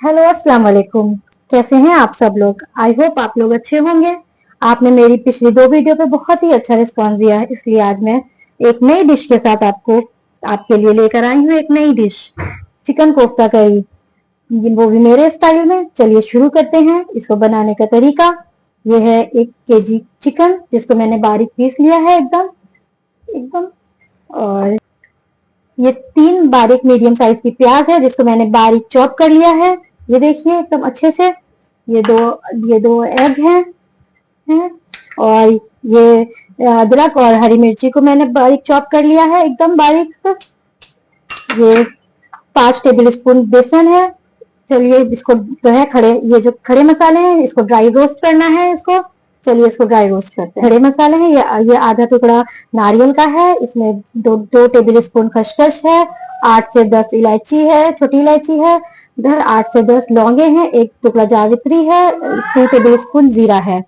Hello अस्सलाम वालेकुम। कैसे हैं आप सब लोग? आई होप आप लोग अच्छे होंगे। आपने मेरी पिछली 2 वीडियो पे बहुत ही अच्छा रिस्पांस दिया है, इसलिए आज मैं एक नई डिश के साथ आपके लिए लेकर आई हूँ एक नई डिश, चिकन कोफ्ता करी, वो भी मेरे स्टाइल में। चलिए शुरू करते हैं। इसको बनाने का तरीका ये है। 1 केजी चिकन जिसको मैंने बारीक पीस लिया है एकदम एकदम। और ये 3 बारीक मीडियम साइज की प्याज है जिसको मैंने बारीक चॉप कर लिया है। ये देखिए एकदम अच्छे से। ये दो ये 2 एग हैं। और ये अदरक और हरी मिर्ची को मैंने बारीक चॉप कर लिया है एकदम बारीक। ये 5 टेबल स्पून बेसन है। चलिए इसको जो है ये जो खड़े मसाले हैं इसको ड्राई रोस्ट करना है इसको। चलिए इसको ड्राई रोस्ट करते हैं। खड़े मसाले हैं ये आधा टुकड़ा नारियल का है। इसमें 2 टेबल स्पून खसखस है। 8 से 10 इलायची है, छोटी इलायची है। इधर 8 से 10 लौंगे हैं। 1 टुकड़ा जावित्री है। 2 टेबल स्पून जीरा है।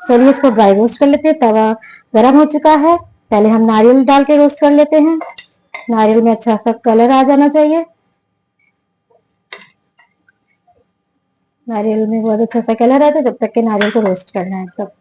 चलिए इसको ड्राई रोस्ट कर लेते हैं। तवा गर्म हो चुका है। पहले हम नारियल डाल के रोस्ट कर लेते हैं। नारियल में अच्छा सा कलर आ जाना चाहिए। नारियल में बहुत अच्छा सा कलर आता है जब तक के नारियल को रोस्ट करना है तब।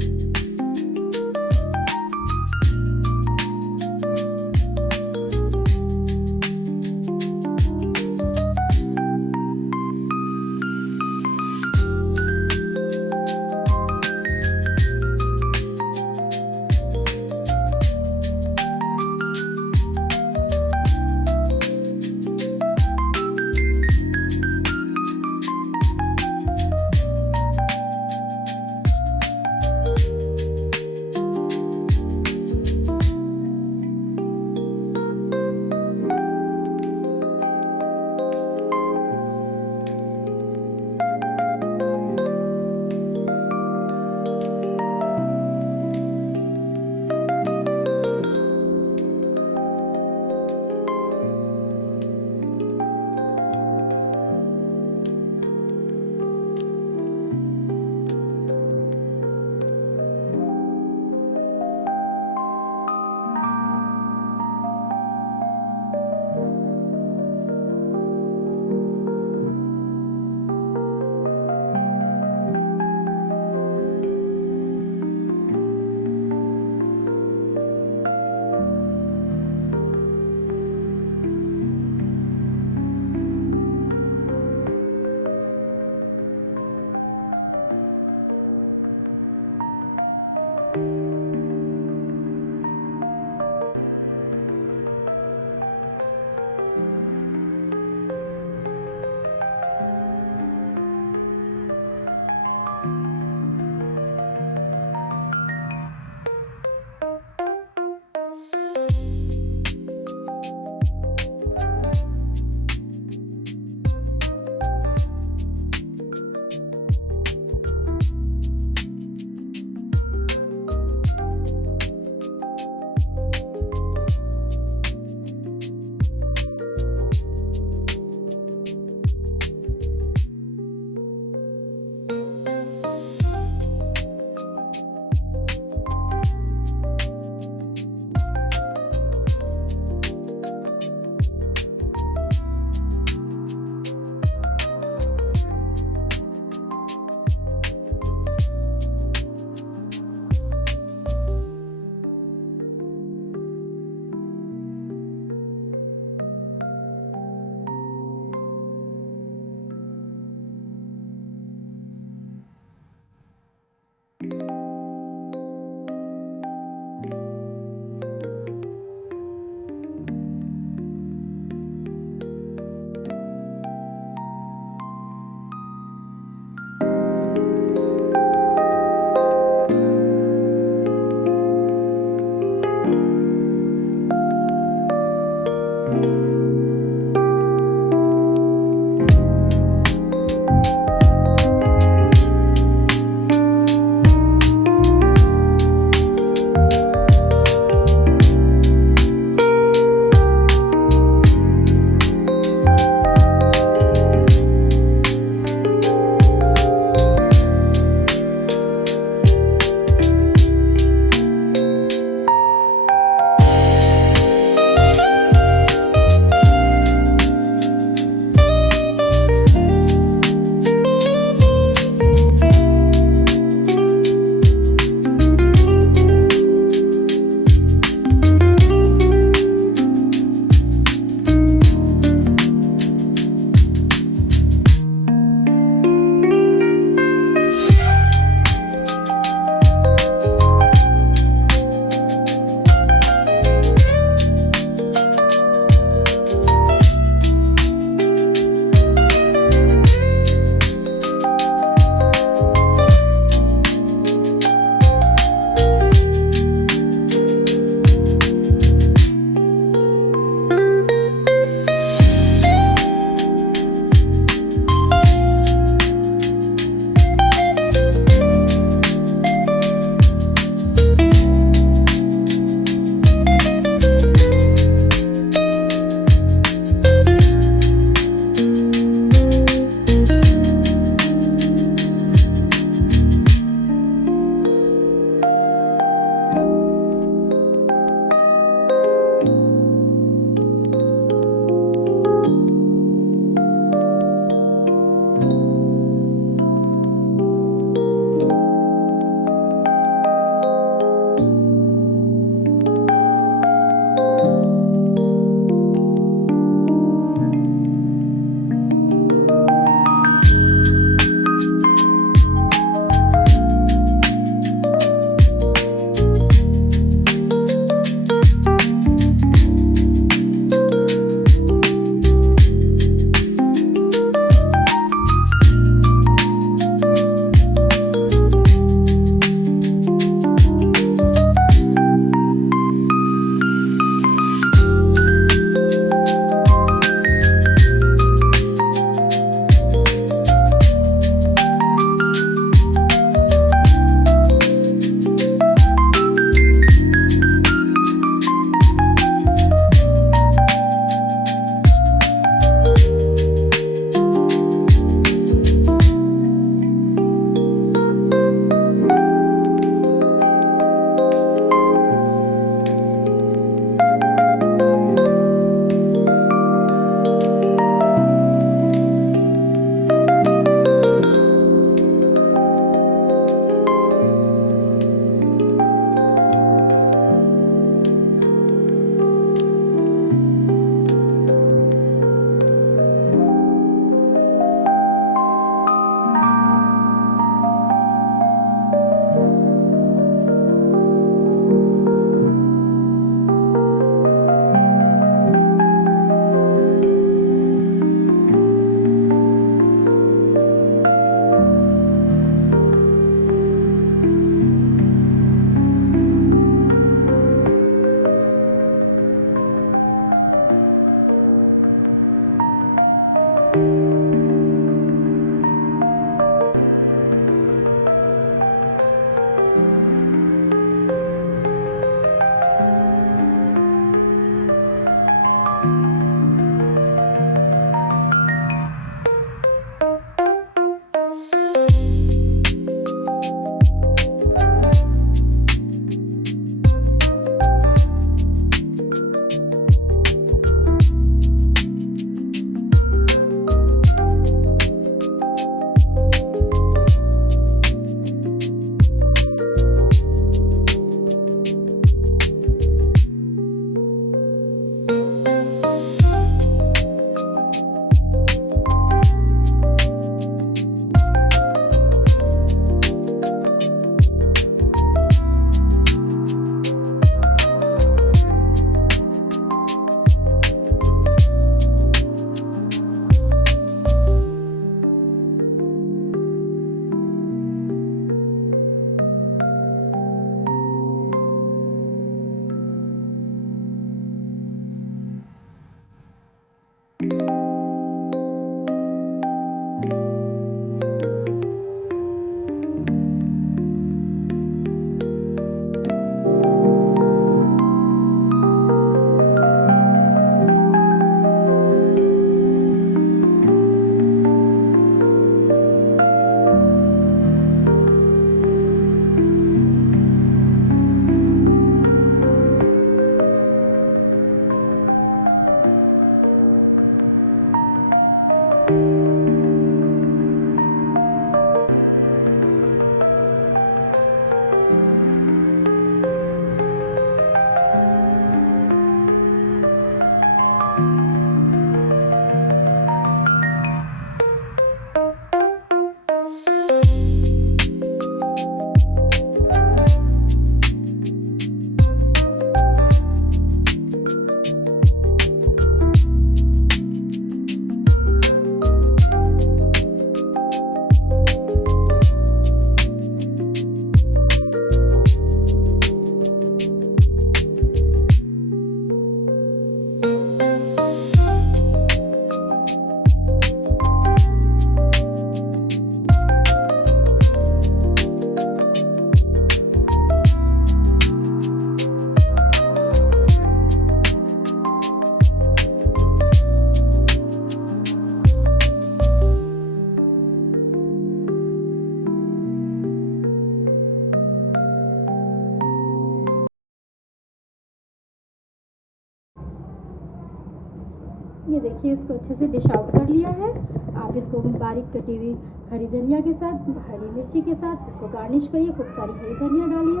ये देखिए इसको अच्छे से डिश आउट कर लिया है। आप इसको बारीक कटी हुई हरी धनिया के साथ, हरी मिर्ची के साथ इसको गार्निश करिए, खूब सारी हरी धनिया डालिए।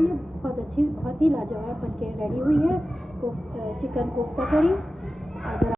ये बहुत ही लाजवाब बनके रेडी हुई है चिकन कोफ्ता करी। अगर